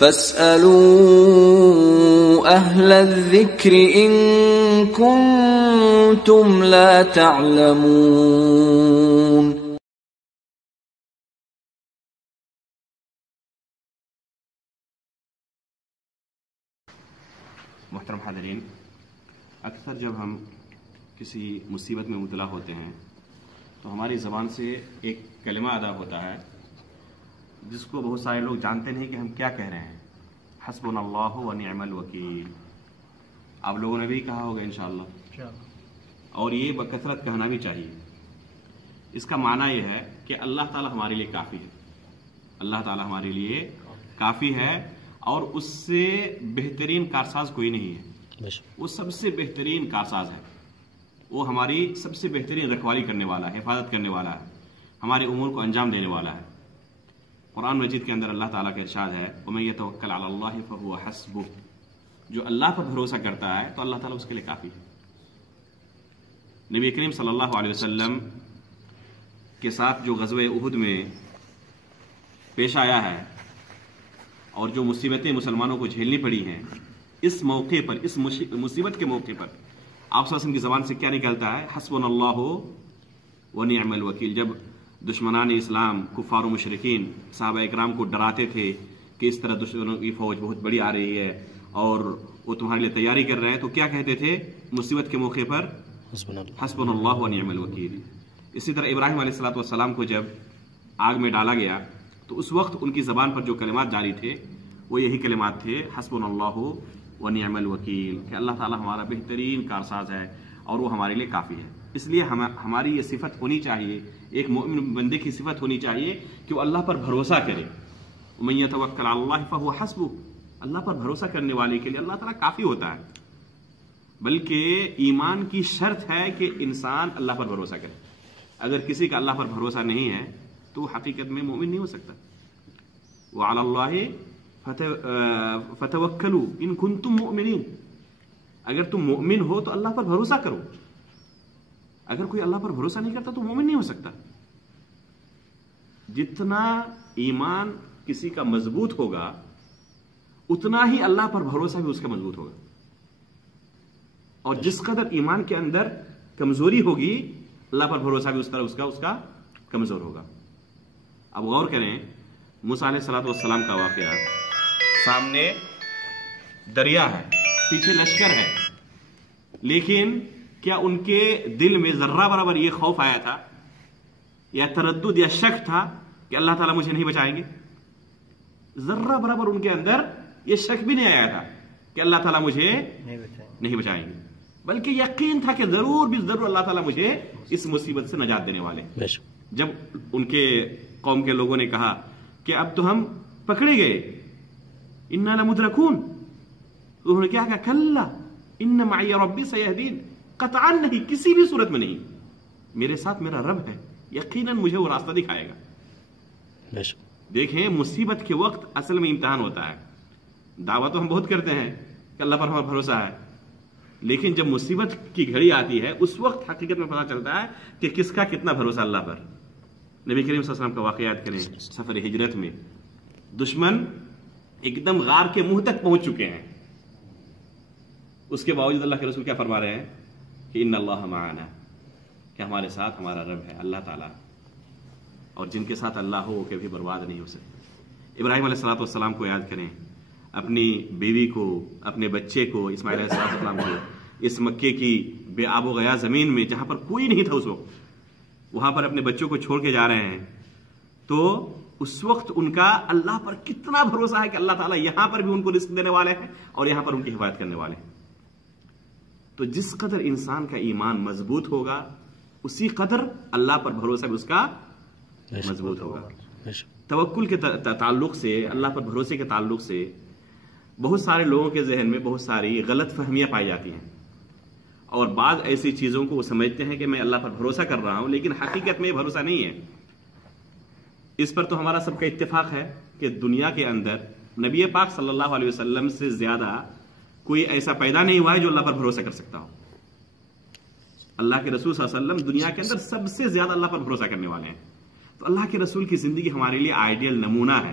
فاسألوا أهل الذكر إن كنتم لا تعلمون. محترم حاضرین، اکثر جب ہم کسی مصیبت میں مبتلا ہوتے ہیں تو ہماری زبان سے ایک کلمہ ادا ہوتا ہے جس کو بہت سارے لوگ جانتے نہیں کہ ہم کیا کہہ رہے ہیں، حسبنا اللہ و نعم الوکیل. آپ لوگوں نے بھی کہا ہوگا انشاءاللہ، اور یہ بکثرت کہنا بھی چاہیے. اس کا معنی یہ ہے کہ اللہ تعالی ہمارے لیے کافی ہے، اللہ تعالی ہمارے لیے کافی ہے، اور اس سے بہترین کارساز کوئی نہیں ہے. وہ سب سے بہترین کارساز ہے، وہ ہماری سب سے بہترین رکھوالی کرنے والا ہے، حفاظت کرنے والا ہے، ہمارے امور کو انجام دینے والا ہے. قرآن مجید کے اندر اللہ تعالیٰ کا ارشاد ہے وَمَن يَتَوَكَّلْ عَلَى اللَّهِ فَهُوَ حَسْبُهُ. جو اللہ پر بھروسہ کرتا ہے تو اللہ تعالیٰ اس کے لیے کافی ہے. نبی کریم صلی اللہ علیہ وسلم کے ساتھ جو غزوہ احد میں پیش آیا ہے اور جو مصیبتیں مسلمانوں کو جھیلنی پڑی ہیں، اس موقع پر، اس مصیبت کے موقع پر آپ صلی اللہ علیہ وسلم کی زبان سے کیا نکلتا ہے؟ حسبنا اللہ و نعم الوکیل. جب دشمنان اسلام، کفار و مشرکین صحابہ اکرام کو ڈراتے تھے کہ اس طرح دشمنوں کی فوج بہت بڑی آ رہی ہے اور وہ تمہارے لیے تیاری کر رہے ہیں، تو کیا کہتے تھے مصیبت کے موقع پر؟ حسبنا اللہ و نعم الوکیل. اسی طرح ابراہیم علیہ السلام کو جب آگ میں ڈالا گیا تو اس وقت ان کی زبان پر جو کلمات جاری تھے وہ یہی کلمات تھے، حسبنا اللہ و نعم الوکیل، کہ اللہ تعالی ہمارا بہترین کارساز ہے اور وہ ہمارے لیے کافی ہے. اس لیے ہماری یہ صفت ہونی چاہیے، ایک مومن بندے کی صفت ہونی چاہیے کہ وہ اللہ پر بھروسہ کرے. وَمَن يَتَوَكَّلْ عَلَى اللَّهِ فَهُوَ حَسْبُهُ. اللہ پر بھروسہ کرنے والے کے لیے اللہ تعالیٰ کافی ہوتا ہے. بلکہ ایمان کی شرط ہے کہ انسان اللہ پر بھروسہ کرے. اگر کسی کا اللہ پر بھروسہ نہیں ہے تو حقیقت میں مومن نہیں ہو سکتا. وَعَلَى اللَّهِ فَتَوَكَّلُوا إِن كُنتُم مُؤْمِنِينَ. اگر تم مومن ہو تو اللہ پر بھروسہ کرو. اگر کوئی اللہ پر بھروسہ نہیں کرتا تو مومن نہیں ہو سکتا. جتنا ایمان کسی کا مضبوط ہوگا اتنا ہی اللہ پر بھروسہ بھی اس کا مضبوط ہوگا، اور جس قدر ایمان کے اندر کمزوری ہوگی اللہ پر بھروسہ بھی اس طرح اس کا کمزور ہوگا. اب غور کریں، موسیٰ علیہ السلام کا واقعہ، سامنے دریا ہے، پیچھے لشکر ہے، لیکن کیا ان کے دل میں ذرہ برابر یہ خوف آیا تھا یا تردد یا شک تھا کہ اللہ تعالیٰ مجھے نہیں بچائیں گے؟ ذرہ برابر ان کے اندر یہ شک بھی نہیں آیا تھا کہ اللہ تعالیٰ مجھے نہیں بچائیں گے، بلکہ یقین تھا کہ ضرور بھی ضرور اللہ تعالیٰ مجھے اس مصیبت سے نجات دینے والے. جب ان کے قوم کے لوگوں نے کہا کہ اب تو ہم پکڑے گئے، انا لمدرکون، انہوں نے کیا کہا؟ کلا ان معی ربی سیہدین. قطعاً نہیں، کسی بھی صورت میں نہیں، میرے ساتھ میرا رب ہے، یقیناً مجھے وہ راستہ دکھائے گا. دیکھیں، مصیبت کے وقت اصل میں امتحان ہوتا ہے. دعویٰ تو ہم بہت کرتے ہیں کہ اللہ پر ہمارا بھروسہ ہے، لیکن جب مصیبت کی گھڑی آتی ہے اس وقت حقیقت میں پتہ چلتا ہے کہ کس کا کتنا بھروسہ اللہ پر. نبی کریم صلی اللہ علیہ وسلم کا واقعات کریں، سفر ہجرت میں دشمن ایک دم غار کے منہ تک پہنچ چکے ہیں، اس کے باوجود اللہ کے رسول کیا فرما رہے ہیں کہ ان اللہ معنا، کہ ہمارے ساتھ ہمارا رب ہے اللہ تعالیٰ، اور جن کے ساتھ اللہ ہو وہ کبھی برباد نہیں ہو سکتے. ابراہیم علیہ السلام کو یاد کریں، اپنی بیوی کو، اپنے بچے کو، اسماعیل علیہ السلام کو، اس مکے کی بے آب و گیا زمین میں جہاں پر کوئی نہیں تھا اس وقت، وہاں پر اپنے بچوں کو چھوڑ کے جا رہے ہیں. تو اس وقت ان کا اللہ پر کتنا بھروسہ ہے کہ اللہ تعالیٰ یہاں پر بھی ان کو رزق دینے والے ہیں اور یہاں پر ان کی حفاظت کرنے والے ہیں. تو جس قدر انسان کا ایمان مضبوط ہوگا اسی قدر اللہ پر بھروسہ بھی اس کا مضبوط ہوگا. توکل کے تعلق سے، اللہ پر بھروسے کے تعلق سے بہت سارے لوگوں کے ذہن میں بہت ساری غلط فہمیاں پائی جاتی ہیں، اور بعض ایسی چیزوں کو وہ سمجھتے ہیں کہ میں اللہ پر بھروسہ کر رہا ہوں لیکن حقیقت میں بھروسہ نہیں ہے. اس پر تو ہمارا سب کا اتفاق ہے کہ دنیا کے اندر نبی پاک صلی اللہ علیہ وسلم سے زیادہ کوئی ایسا پیدا نہیں ہوا ہے جو اللہ پر بھروسہ کر سکتا ہو. اللہ کے رسول صلی اللہ علیہ وسلم دنیا کے اندر سب سے زیادہ اللہ پر بھروسہ کرنے والے ہیں. تو اللہ کے رسول کی زندگی ہمارے لیے آئیڈیل نمونہ ہے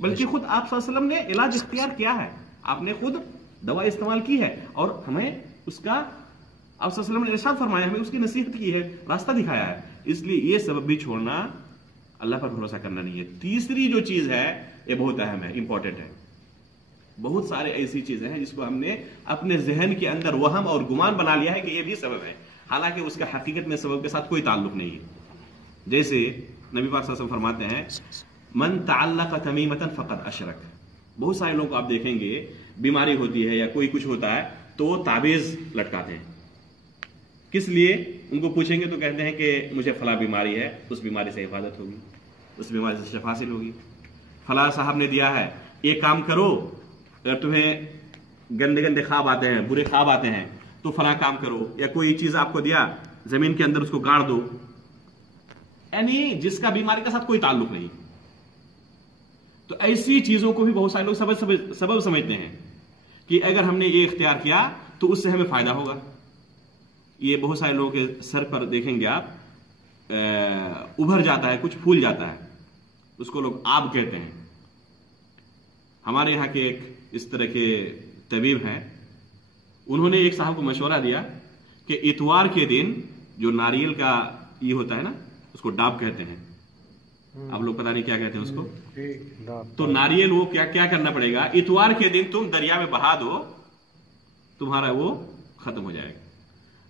بلکہ خود آپ صلی اللہ علیہ وسلم نے علاج اختیار کیا ہے، آپ نے خود دوا استعمال کی ہے اور ہمیں اس کا آپ صلی اللہ علیہ وسلم نے ارشاد فرمایا، ہمیں اس کی نصیحت کی ہے، راستہ دکھایا ہے. اس لیے یہ سبب بھی چھوڑنا اللہ پر بھروسہ کرنا نہیں ہے. تیسری جو چیز ہے یہ بہت اہم ہے، امپورٹنٹ ہے. بہت سارے ایسی چیزیں ہیں جس کو ہم نے اپنے ذہن کے اندر وہم اور گمان بنا لیا ہے کہ یہ بھی سبب ہے، حالانکہ اس کا حقیقت میں سبب کے ساتھ کوئی تعلق نہیں ہے. جیسے نبی پاک صلی اللہ علیہ وسلم فرماتے ہیں من تعلق تمیمۃ فقد اشرک. بہت سارے لوگ آپ دیکھیں گے بیماری ہوتی ہے یا کوئی کچھ ہوتا ہے تو تعویذ لٹکاتے ہیں. کس لیے؟ ان کو پوچھیں گے تو کہتے ہیں کہ مجھے فلاں بیماری ہے، اس بیماری سے حفاظت ہوگی، اس بیماری سے شفا حاصل ہوگی. فلاں صاحب نے دیا ہے یہ کام کرو، اگر تمہیں گندے گندے خواب آتے ہیں، برے خواب آتے ہیں تو فلاں کام کرو، یا کوئی چیز آپ کو دیا زمین کے اندر اس کو گاڑ دو. یعنی جس کا بیماری کے ساتھ کوئی تعلق نہیں. تو ایسی چیزوں کو بھی بہت سارے لوگ سبب سمجھتے ہیں کہ اگر ہم نے یہ اختیار کیا تو اس سے ہمیں فائدہ ہوگا. یہ بہت سارے لوگوں کے سر پر دیکھیں گے آپ ابھر جاتا ہے، کچھ پھول جاتا ہے، اس کو لوگ آب کہتے ہیں. ہمارے یہاں کے ایک اس طرح کے طبیب ہیں، انہوں نے ایک صاحب کو مشورہ دیا کہ اتوار کے دن جو ناریل کا یہ ہوتا ہے نا، اس کو ڈاب کہتے ہیں، آپ لوگ پتہ نہیں کیا کہتے ہیں اس کو. تو ناریل وہ کیا کرنا پڑے گا، اتوار کے دن تم دریا میں بہا دو، تمہارا وہ ختم ہو جائے گا.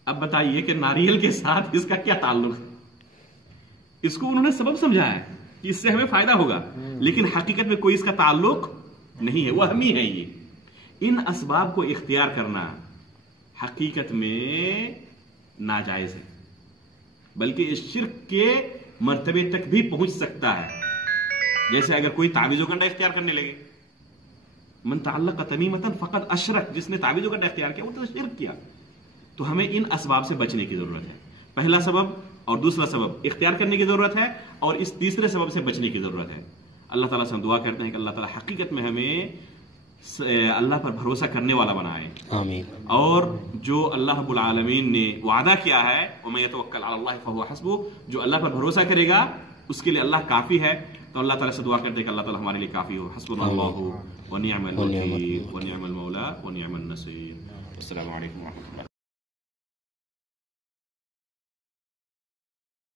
اب بتائیے کہ ناریل کے ساتھ اس کا کیا تعلق ہے؟ اس کو انہوں نے سبب سمجھا ہے کہ اس سے ہمیں فائدہ ہوگا، لیکن حقیقت میں کوئی اس کا تعلق نہیں ہے، وہمی ہے. یہ ان اسباب کو اختیار کرنا حقیقت میں ناجائز ہے، بلکہ اس شرک کے مرتبے تک بھی پہنچ سکتا ہے. جیسے اگر کوئی تعویذ و گنڈا اختیار کرنے لگے، من تعلق تمیمۃ فقد اشرک، جس نے تعویذ و گنڈا اختیار کیا وہ تو شرک کیا. تو ہمیں ان اسباب سے بچنے کی ضرورت ہے. پہلا سبب اور دوسرا سبب اختیار کرنے کی ضرورت ہے، اور اس تیسرے سبب سے بچنے کی ضرورت ہے. اللہ تعالیٰ سے ہم دعا کرتے ہیں کہ اللہ تعالیٰ حقیقت میں ہمیں اللہ پر بھروسہ کرنے والا بنائے. آمین. اور جو اللہ رب العالمین نے وعدہ کیا ہے وَمَن يَتَوَكَّلْ عَلَى اللَّهِ فَهُوَ حَسْبُهُ، جو اللہ پر بھروسہ کرے گا اس کے لیے اللہ کافی ہے. تو اللہ تعالیٰ سے دعا کرتے ہیں کہ اللہ تعالیٰ ہمارے لیے کافی ہو. حسبنا اللہ ونعم الوکیل ونعم المولا ونعم النصیر. السلام علیکم ورحمۃ اللہ.